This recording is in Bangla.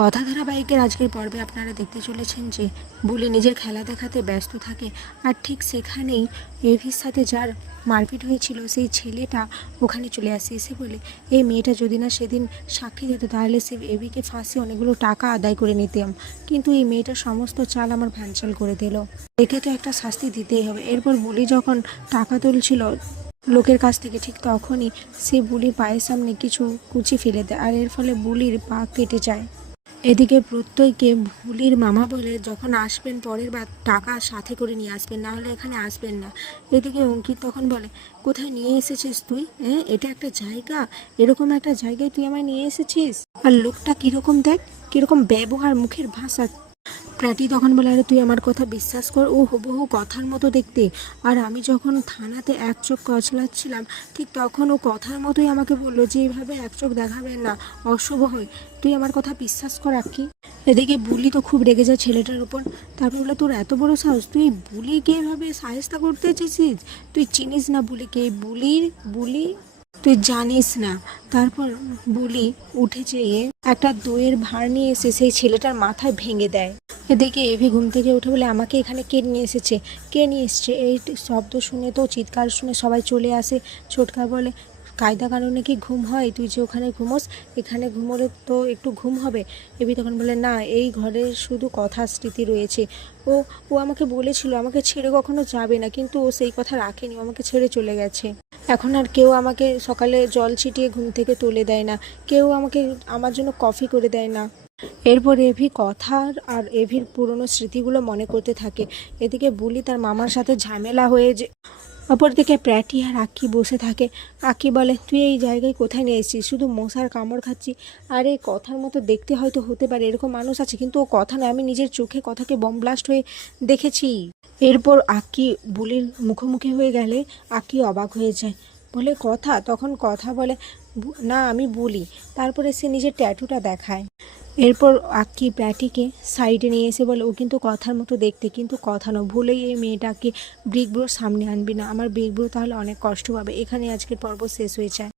কথা ধারাবাহিকের আজকের পর্বে আপনারা দেখতে চলেছেন যে বুলি নিজের খেলা দেখাতে ব্যস্ত থাকে, আর ঠিক সেখানেই এভির সাথে যার মারপিট হয়েছিল সেই ছেলেটা ওখানে চলে আসে। এসে বলে এই মেয়েটা যদি না সেদিন সাক্ষী দিত তাহলে সে এভিকে ফাঁসিয়ে অনেকগুলো টাকা আদায় করে নিতাম, কিন্তু এই মেয়েটার সমস্ত চাল আমার ভ্যানচাল করে দিল, একে তো একটা শাস্তি দিতেই হবে। এরপর বুলি যখন টাকা তুলছিল লোকের কাছ থেকে, ঠিক তখনই সে বুলির পায়ের সামনে কিছু কুচি ফেলে দেয়, আর এর ফলে বুলির পা কেটে যায়। এদিকে প্রত্যয়কে ভুলির মামা বলে যখন আসবেন পরের বার টাকা সাথে করে নিয়ে আসবেন, না হলে এখানে আসবেন না। এদিকে অঙ্কিত তখন বলে কোথায় নিয়ে এসেছিস তুই? হ্যাঁ, এটা একটা জায়গা, এরকম একটা জায়গায় তুই আমায় নিয়ে এসেছিস? আর লোকটা কীরকম দেখ, কীরকম ব্যবহার, মুখের ভাষা। প্র্যাটি তখন বলে আরে তুই আমার কথা বিশ্বাস কর, ও হুবহু কথার মতো দেখতে। আর আমি যখন থানাতে এক চোখ কচলাচ্ছিলাম ঠিক তখন ও কথার মতোই আমাকে বললো যে এইভাবে এক চোখ দেখাবেন না, অশুভ হয়, তুই আমার কথা বিশ্বাস কর আক্কি। এদিকে বুলি তো খুব রেগে যায় ছেলেটার উপর। তারপর বলে তোর এত বড় সাহস, তুই বুলিকে এভাবে সাহেস্তা করতে চেয়েছিস? তুই চিনিস না বুলিকে? বুলি তুই জানিস না। তারপর বুলি উঠে যেয়ে একটা দইয়ের ভাঁড় নিয়ে এসে সেই ছেলেটার মাথায় ভেঙে দেয়। এদিকে এভি ঘুম থেকে উঠে বলে আমাকে এখানে কে নিয়ে এসেছে, কে নিয়ে এসছে? এই শব্দ শুনে তো চিৎকার শুনে সবাই চলে আসে। ছোটকা বলে কায়দা কানুনে কি ঘুম হয়? তুই যে ওখানে ঘুমোস, এখানে ঘুমোলে তো একটু ঘুম হবে। এভি তখন বলে না, এই ঘরে শুধু কথা স্মৃতি রয়েছে। ও ও আমাকে বলেছিল আমাকে ছেড়ে কখনো যাবে না, কিন্তু ও সেই কথা রাখেনি, আমাকে ছেড়ে চলে গেছে। এখন আর কেউ আমাকে সকালে জল ছিটিয়ে ঘুম থেকে তুলে দেয় না, কেউ আমাকে আমার জন্য কফি করে দেয় না। এরপর এভি কথার আর এভির পুরনো স্মৃতিগুলো মনে করতে থাকে। এদিকে বুলি তার মামার সাথে ঝামেলা হয়ে যে অপরদিকে প্র্যাটি আর আক্কি বসে থাকে। আক্কি বলে তুই এই জায়গায় কোথায় নিয়ে এসেছিস? শুধু মশার কামড় খাচ্ছি। আর এই কথার মতো দেখতে হয়তো হতে পারে, এরকম মানুষ আছে, কিন্তু ও কথা নয়, আমি নিজের চোখে কথাকে বম ব্লাস্ট হয়ে দেখেছি। এরপর আক্কি বুলির মুখোমুখি হয়ে গেলে আক্কি অবাক হয়ে যায়, বলে কথা? তখন কথা বলে না আমি বলি। তারপরে সে নিজের ট্যাটুটা দেখায়। এরপর আক্কি প্র্যাটিকে সাইডে নিয়ে এসে বলে ও কিন্তু কথার মতো দেখতে, কিন্তু কথা নয়, ভুলেই এই মেয়েটাকে বিগ ব্রোর সামনে আনবি না, আমার বিগ ব্রো তাহলে অনেক কষ্ট পাবে। এখানে আজকের পর্ব শেষ হয়ে যায়।